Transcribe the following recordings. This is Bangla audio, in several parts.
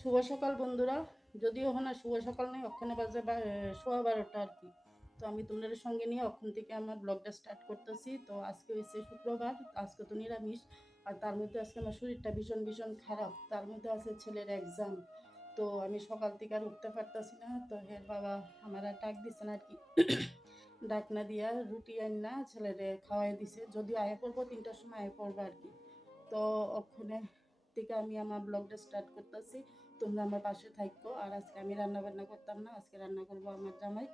শুভ সকাল বন্ধুরা। যদিও ওখানে শুভ সকাল নেই, ওখানে বাজে সোয়া 12টা আর কি। তো আমি তোমাদের সঙ্গে নিয়ে ওখান থেকে আমার ব্লগটা স্টার্ট করতেছি। তো আজকে হচ্ছে শুক্রবার, আজকে তো নিরামিষ। আর তার মধ্যে আজকে আমার শরীরটা ভীষণ ভীষণ খারাপ, তার মধ্যে আছে ছেলের এক্সাম। তো আমি সকাল থেকে আর উঠতে পারতেছি না। তো হের বাবা আমার আর ডাক দিচ্ছে না আর কি। ডাক না দিয়া রুটি আন না ছেলেরে খাওয়াই দিছে, যদিও আয়া পড়বো 3টার সময় আয়া পড়বো আর কি। তো ওখানে থেকে আমি আমার ব্লগটা স্টার্ট করতেছি। তোমরা আমার পাশে থাকো। আর আজকে আমি রান্না বান্না করতাম না, আজকে রান্না করবো আমার জামাই।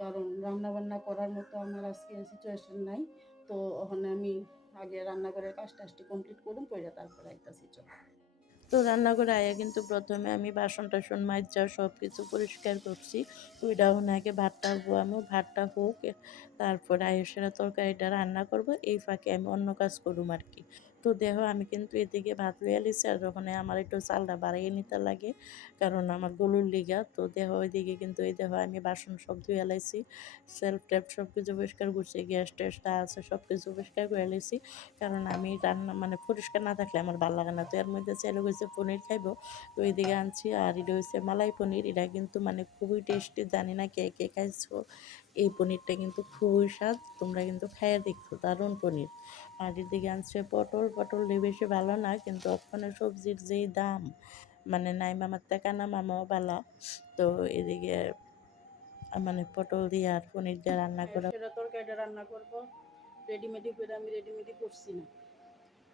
কারণ রান্না বান্না করার মতো আমার আজকে সিচুয়েশন নাই। তো ওখানে আমি আগে রান্নাঘরের কাজ টাজটি কমপ্লিট করুন, পরে তারপর আইতাছি। চলো। তো রান্নাঘরে আয়া কিন্তু প্রথমে আমি বাসন টাসন মাজা সব কিছু পরিষ্কার করছি। ওইটা আগে ভাতটা বসাবো, ভাতটা হোক, তারপর আয়েশেরা তরকারিটা রান্না করব, এই ফাঁকে আমি অন্য কাজ করুম আর কি। তো দেখো আমি কিন্তু এদিকে ভাত লইয়া লিছি, আর যখন আমার একটু চালটা বাড়াইয়ে নিতে লাগে কারণ আমার গলুর লিগা। তো দেখো ওইদিকে কিন্তু এই দেখো আমি বাসন সব ধুয়ে লাইছি, সেলফ টেপ সব কিছু পরিষ্কার করছি, গ্যাস ট্যাসটা আছে সব কিছু পরিষ্কার করে লাইছি। কারণ আমি রান্না মানে পরিষ্কার না থাকলে আমার ভালো লাগে না। তো এর মধ্যে ছেলে হয়েছে পনির খাইবো, তো এইদিকে আনছি। আর এটা হচ্ছে মালাই পনির, এটা কিন্তু মানে খুবই টেস্টি, জানি না কে কে খাইছো। এই পনিরটা কিন্তু খুবই স্বাদ, তোমরা কিন্তু খাইয়া দেখছো, দারুণ পনির। আর এদিকে আনছে পটল, পটল বেশি ভালো না, কিন্তু ওখানে সবজির যেই দাম, মানে নাই মামার টাকা না মামাও বালা। তো এদিকে মানে পটল দিয়ে আর পনির দিয়ে রান্না করা। সেটা তরকারিটা রান্না করবো। রেডিমেডি করে আমি রেডিমেডি করছি না।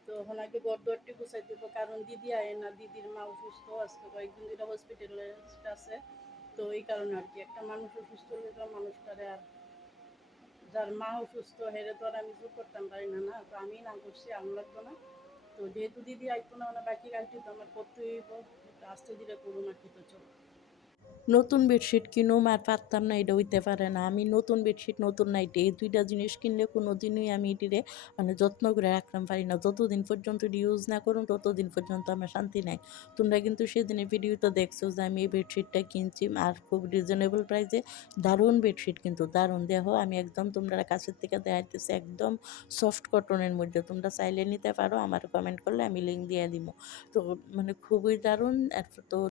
তো ওখানে আগে গড়দরটি গুছাই দিব, কারণ দিদি আয় না, দিদির মা অসুস্থ, আজকে কয়েকদিন ধরে হসপিটালে আছে। তো এই কারণে আর কি, একটা মানুষ অসুস্থ হলে তো মানুষটারে আর, যার মা অসুস্থ হেরে তো আর আমি জোর করতাম পারি না। না, তো আমি না করছি, আমি লাগতো না। তো যেহেতু দিদি আইতো না, বাকি কাজটি তো আমার করতেই হইব। একটু আস্তে ধীরে করুন আর কি। তো চলো। নতুন বেডশিট কিনুম আর পারতাম না, এটা হইতে পারে না। আমি নতুন বেডশিট নতুন নাইটি এই দুইটা জিনিস কিনলে কোনো দিনই আমি এটিরে মানে যত্ন করে রাখতাম পারি না। যতদিন পর্যন্ত এটি ইউজ না করুন ততদিন পর্যন্ত আমার শান্তি নাই। তোমরা কিন্তু সেদিনের ভিডিওতে দেখছো যে আমি এই বেডশিটটা কিনছি, আর খুব রিজনেবল প্রাইসে। দারুণ বেডশিট, কিন্তু দারুণ। দেখো আমি একদম তোমরা কাছের থেকে দেখাইতেছি, একদম সফট কটনের মধ্যে, তোমরা চাইলে নিতে পারো, আমার কমেন্ট করলে আমি লিঙ্ক দিয়ে দিব। তো মানে খুবই দারুণ। তো